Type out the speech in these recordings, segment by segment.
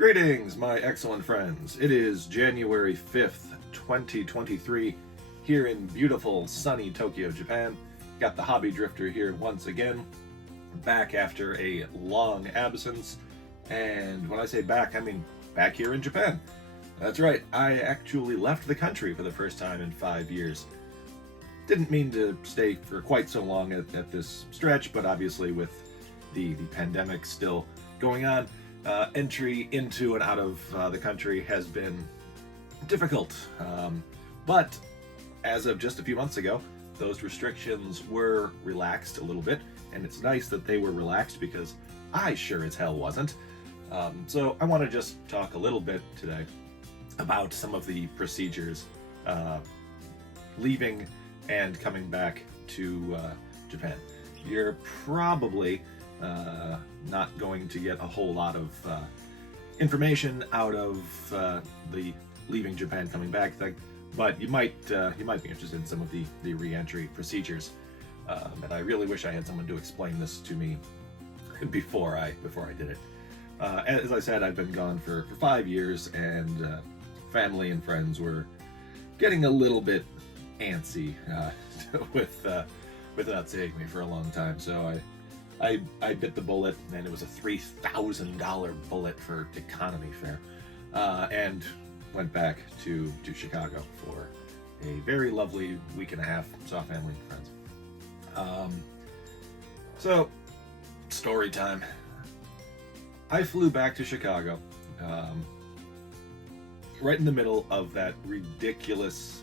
Greetings, my excellent friends. It is January 5th, 2023, here in beautiful, sunny Tokyo, Japan. Got the Hobby Drifter here once again, back after a long absence. And when I say back, I mean back here in Japan. That's right, I actually left the country for the first time in 5 years. Didn't mean to stay for quite so long at this stretch, but obviously with the pandemic still going on, entry into and out of the country has been difficult. But as of just a few months ago, those restrictions were relaxed a little bit, and it's nice that they were relaxed because I sure as hell wasn't. So I want to just talk a little bit today about some of the procedures leaving and coming back to Japan. You're probably not going to get a whole lot of information out of the leaving Japan, coming back thing, but you might be interested in some of the re-entry procedures. And I really wish I had someone to explain this to me before I did it. As I said, I've been gone for 5 years, and family and friends were getting a little bit antsy with not seeing me for a long time. So I bit the bullet, and it was a $3,000 bullet for economy fare, and went back to Chicago for a very lovely week and a half. Saw family and friends. So, story time. I flew back to Chicago right in the middle of that ridiculous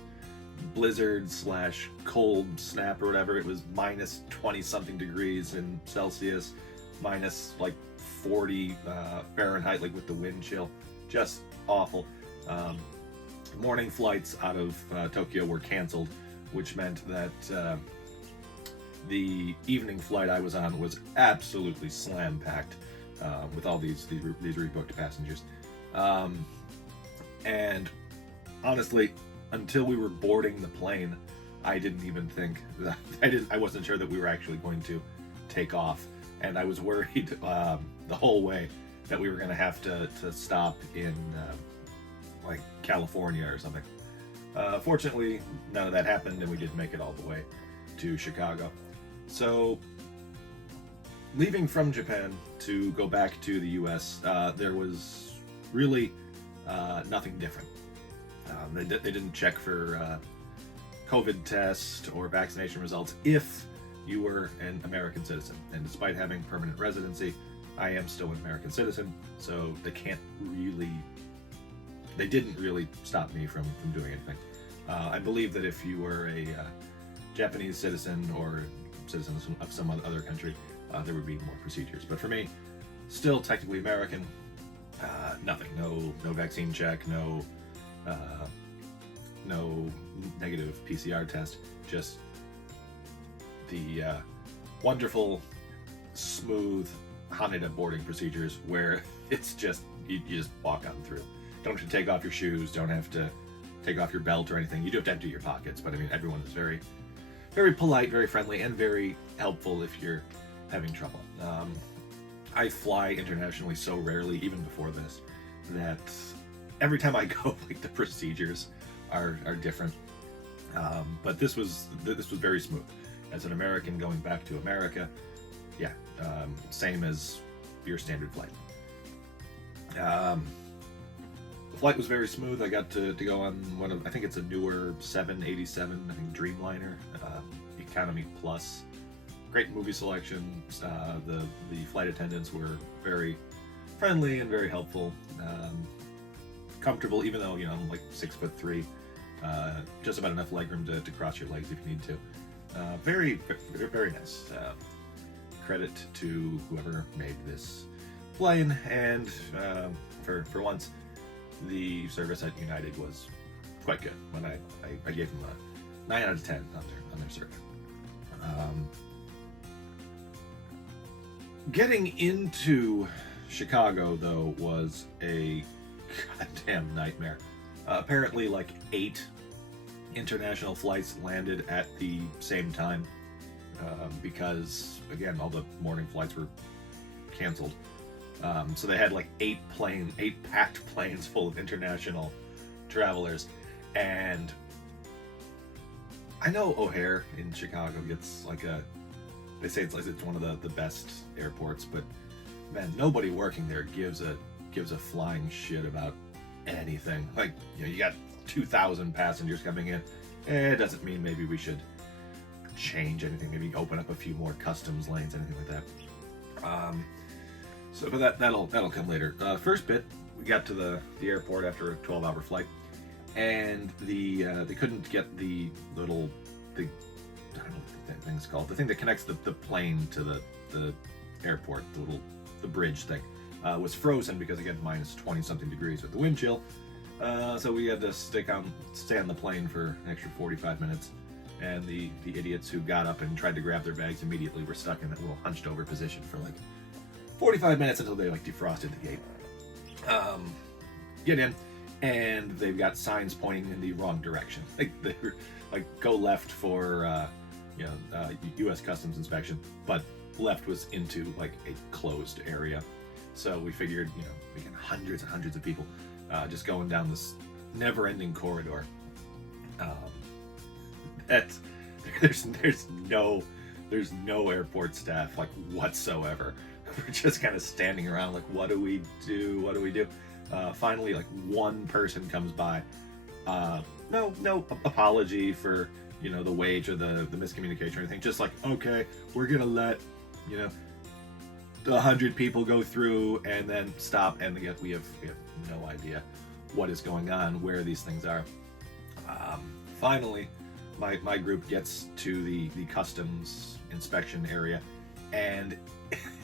blizzard / cold snap or whatever. It was minus 20 something degrees in Celsius, minus like 40 Fahrenheit, like with the wind chill. Just awful. Morning flights out of Tokyo were canceled, which meant that the evening flight I was on was absolutely slam packed with all these rebooked passengers. And honestly, until we were boarding the plane, I didn't even think that I wasn't sure that we were actually going to take off, and I was worried the whole way that we were going to have to stop in like California or something. Fortunately, none of that happened, and we did make it all the way to Chicago. So, leaving from Japan to go back to the U.S., there was really nothing different. They didn't check for COVID test or vaccination results if you were an American citizen. And despite having permanent residency, I am still an American citizen, so they didn't really stop me from doing anything. I believe that if you were a Japanese citizen or citizen of some other country, there would be more procedures. But for me, still technically American, nothing. No vaccine check, no negative PCR test, just the wonderful, smooth Haneda boarding procedures where it's just, you just walk on through. Don't have to take off your shoes, don't have to take off your belt or anything. You do have to empty your pockets, but I mean, everyone is very, very polite, very friendly, and very helpful if you're having trouble. I fly internationally so rarely, even before this, that every time I go, like, the procedures are different. But this was very smooth. As an American going back to America, yeah, same as your standard flight. The flight was very smooth. I got to go on one of, I think it's a newer 787, I think Dreamliner, Economy Plus. Great movie selection. The flight attendants were very friendly and very helpful. Comfortable, even though, you know, I'm like 6'3", just about enough legroom to cross your legs if you need to. Very, very nice. Credit to whoever made this plane, and for once, the service at United was quite good. When I gave them a 9 out of 10 on their service. Getting into Chicago, though, was a goddamn nightmare. Apparently, like 8 international flights landed at the same time because, again, all the morning flights were canceled. So they had like eight packed planes full of international travelers. And I know O'Hare in Chicago gets like they say it's one of the best airports, but man, nobody working there gives a flying shit about anything. Like, you got 2,000 passengers coming in. It doesn't mean maybe we should change anything, maybe open up a few more customs lanes, anything like that. But that'll come later. First bit, we got to the airport after a 12-hour flight, and they couldn't get the little I don't know what the thing's called, the thing that connects the plane to the airport, the bridge thing, was frozen because again minus 20 something degrees with the wind chill. So we had to stay on the plane for an extra 45 minutes, and the idiots who got up and tried to grab their bags immediately were stuck in that little hunched over position for like 45 minutes until they like defrosted the gate. Get in, and they've got signs pointing in the wrong direction. Like they're like, go left for U.S. Customs inspection, but left was into like a closed area. So we figured, we get hundreds and hundreds of people just going down this never-ending corridor. There's no airport staff like whatsoever. We're just kind of standing around like, what do we do? Finally, like one person comes by. No apology for the wage or the miscommunication or anything. Just like, okay, we're gonna let the 100 people go through and then stop, and we have no idea what is going on, where these things are. Finally, my group gets to the customs inspection area, and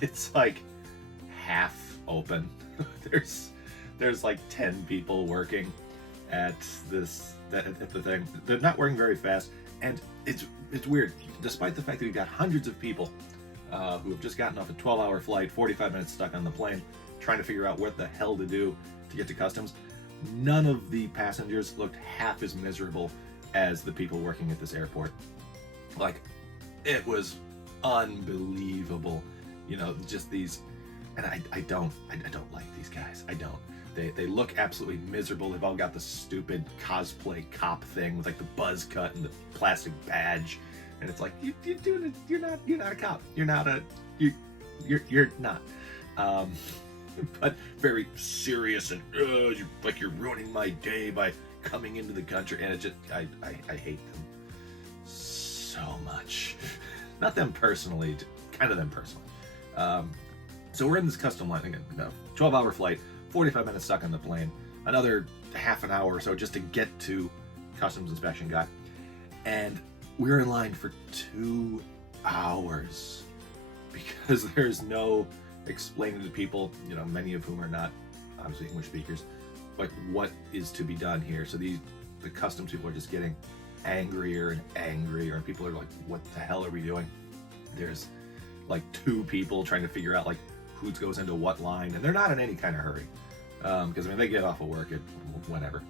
it's like half open. There's like 10 people working at the thing. They're not working very fast, and it's weird. Despite the fact that we've got hundreds of people who have just gotten off a 12-hour flight, 45 minutes stuck on the plane, trying to figure out what the hell to do to get to customs, none of the passengers looked half as miserable as the people working at this airport. Like, it was unbelievable. Just these, and I don't like these guys. I don't. They look absolutely miserable. They've all got the stupid cosplay cop thing with like the buzz cut and the plastic badge, and it's like, you're doing it. You're not a cop. You're not. But very serious, and you're ruining my day by coming into the country, and it just I hate them so much. Not them personally, kind of them personally. So we're in this custom line again. 12-hour flight, 45 minutes stuck on the plane, another half an hour or so just to get to customs inspection guy, and we're in line for 2 hours because there's no explaining to people, many of whom are not obviously English speakers, like what is to be done here. So the customs people are just getting angrier and angrier, and people are like, what the hell are we doing? There's like 2 people trying to figure out like who goes into what line, and they're not in any kind of hurry, because they get off of work at whenever.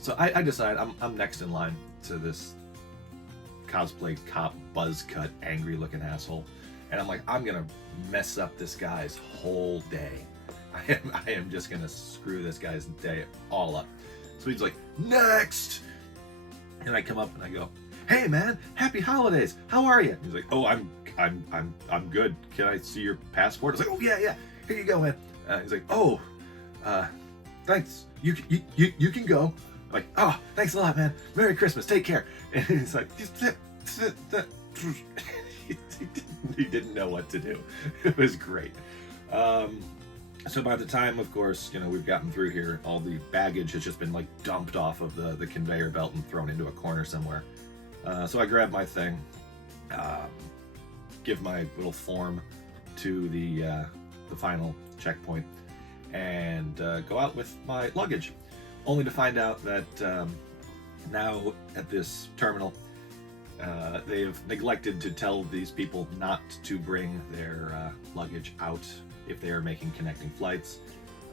So I decide I'm next in line to this cosplay cop buzz cut angry looking asshole, and I'm like, I'm gonna mess up this guy's whole day. I am just gonna screw this guy's day all up. So he's like, next, and I come up and I go, hey man, happy holidays, how are you? He's like, oh, I'm good, can I see your passport? I was like, oh yeah, here you go, man. He's like, oh, thanks, you can go. I'm like, oh, thanks a lot, man, Merry Christmas, take care. And he's like, he didn't know what to do. It was great. So by the time, of course, we've gotten through here, all the baggage has just been like dumped off of the conveyor belt and thrown into a corner somewhere. So I grab my thing, give my little form to the final checkpoint, and go out with my luggage, only to find out that now at this terminal, they have neglected to tell these people not to bring their luggage out if they are making connecting flights,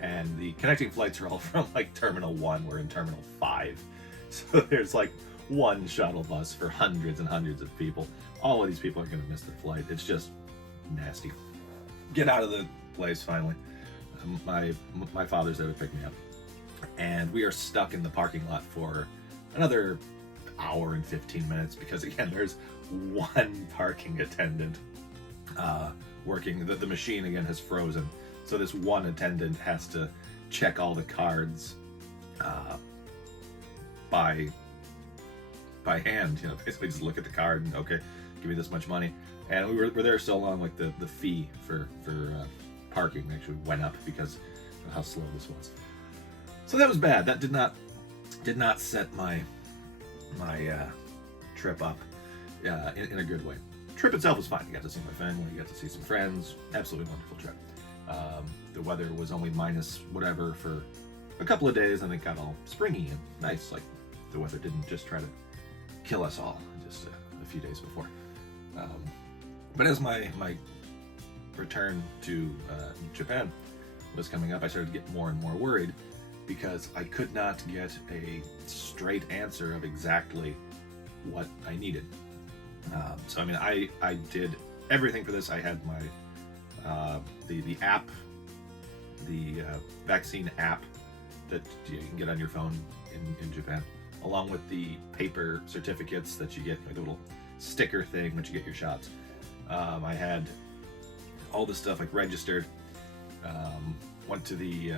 and the connecting flights are all from like Terminal 1. We're in Terminal 5, so there's like one shuttle bus for hundreds and hundreds of people. All of these people are going to miss their flight. It's just nasty. get out of the place finally. My father's there to pick me up, and we are stuck in the parking lot for another hour and 15 minutes because again, there's one parking attendant working. The machine again has frozen, so this one attendant has to check all the cards by hand. You know, basically just look at the card and okay, give me this much money. And we're there so long, like the fee for parking actually went up because of how slow this was. So that was bad. That did not set my trip up in a good way. Trip itself was fine. You got to see my family, you got to see some friends. Absolutely wonderful trip. The weather was only minus whatever for a couple of days, and it got all springy and nice. Like the weather didn't just try to kill us all just a few days before. But as my return to Japan was coming up, I started to get more and more worried because I could not get a straight answer of exactly what I needed. So I mean, I did everything for this. I had my the app, the vaccine app that you can get on your phone in Japan, along with the paper certificates that you get, like the little sticker thing once you get your shots. I had all this stuff like registered. Went to the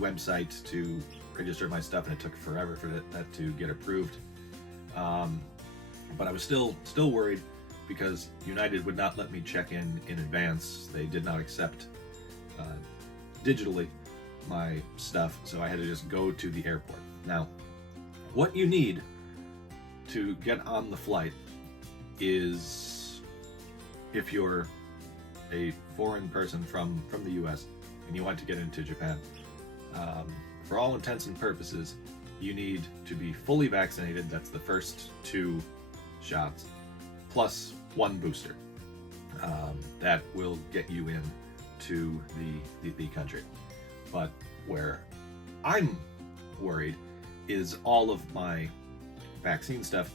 website to register my stuff, and it took forever for that to get approved. But I was still worried because United would not let me check in advance. They did not accept digitally my stuff, so I had to just go to the airport. Now, what you need to get on the flight is, if you're a foreign person from the US and you want to get into Japan, for all intents and purposes, you need to be fully vaccinated. That's the first 2 shots, plus 1 booster. That will get you in to the country. But where I'm worried is all of my vaccine stuff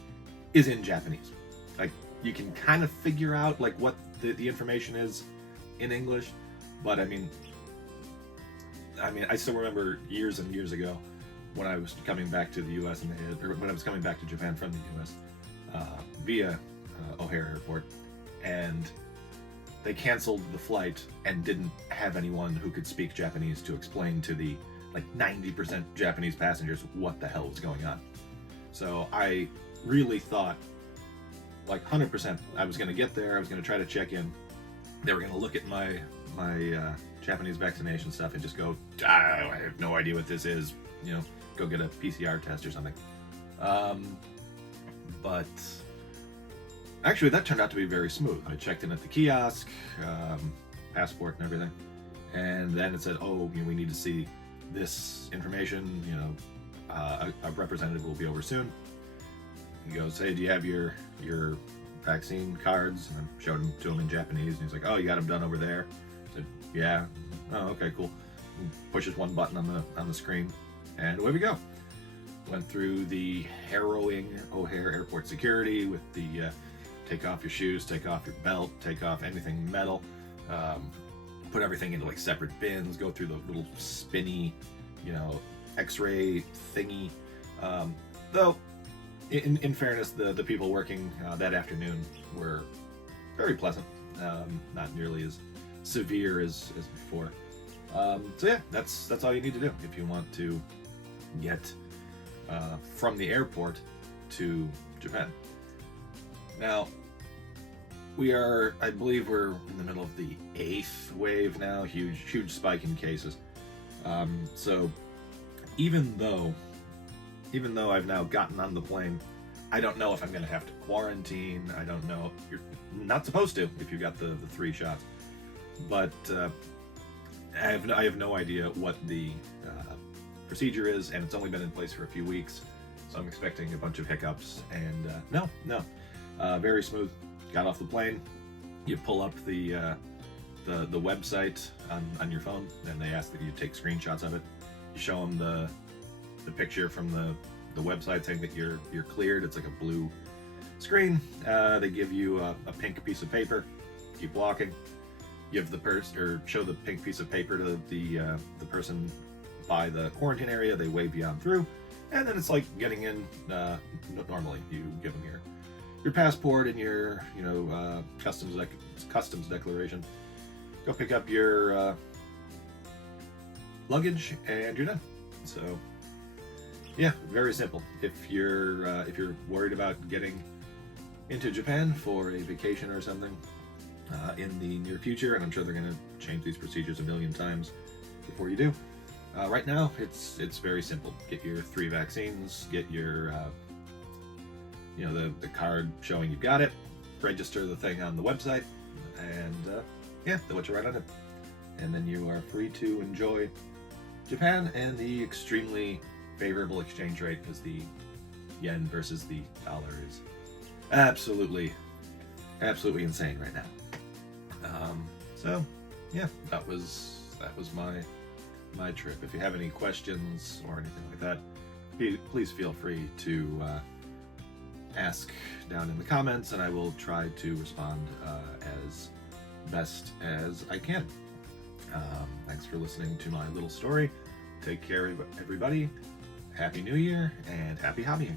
is in Japanese. Like, you can kind of figure out like what the information is in English, but I mean, I still remember years and years ago when I was coming back to the U.S. or when I was coming back to Japan from the U.S. Via O'Hare Airport, and they canceled the flight and didn't have anyone who could speak Japanese to explain to the like 90% Japanese passengers what the hell was going on. So I really thought, like 100%, I was going to get there, I was going to try to check in, they were going to look at my Japanese vaccination stuff and just go, I have no idea what this is, you know, go get a PCR test or something. But actually that turned out to be very smooth. I checked in at the kiosk, passport and everything, and then it said, oh, we need to see this information, you know, a representative will be over soon. He goes, hey, do you have your vaccine cards? And I showed him to him in Japanese, and he's like, oh, you got them done over there? I said, yeah. Oh, okay, cool. And pushes one button on the screen, and away we go. Went through the harrowing O'Hare Airport security with the take off your shoes, take off your belt, take off anything metal, put everything into like separate bins, go through the little spinny, you know, x-ray thingy. Though, in fairness, the people working that afternoon were very pleasant, not nearly as severe as before. So yeah, that's all you need to do if you want to get from the airport to Japan. Now, I believe we're in the middle of the 8th wave now, huge spike in cases. So even though I've now gotten on the plane, I don't know if I'm going to have to quarantine. I don't know. You're not supposed to if you got the 3 shots. But I have no idea what the procedure is, and it's only been in place for a few weeks, so I'm expecting a bunch of hiccups. And no, very smooth. Got off the plane. You pull up the website on your phone, and they ask that you take screenshots of it. You show them the picture from the website saying that you're cleared. It's like a blue screen. They give you a pink piece of paper. Keep walking. give the person or show the pink piece of paper to the person by the quarantine area. They wave you on through, and then it's like getting in normally. You give them your passport and your customs declaration. Go pick up your luggage, and you're done. So yeah, very simple. If you're worried about getting into Japan for a vacation or something in the near future, and I'm sure they're going to change these procedures a million times before you do. Right now, it's very simple. Get your 3 vaccines. Get your the card showing you've got it. Register the thing on the website, and they'll let you right on it. And then you are free to enjoy Japan and the extremely favorable exchange rate, because the yen versus the dollar is absolutely insane right now. So yeah, that was my trip. If you have any questions or anything like that, please feel free to ask down in the comments, and I will try to respond as best as I can. Thanks for listening to my little story. Take care, everybody. Happy New Year and happy hobbying.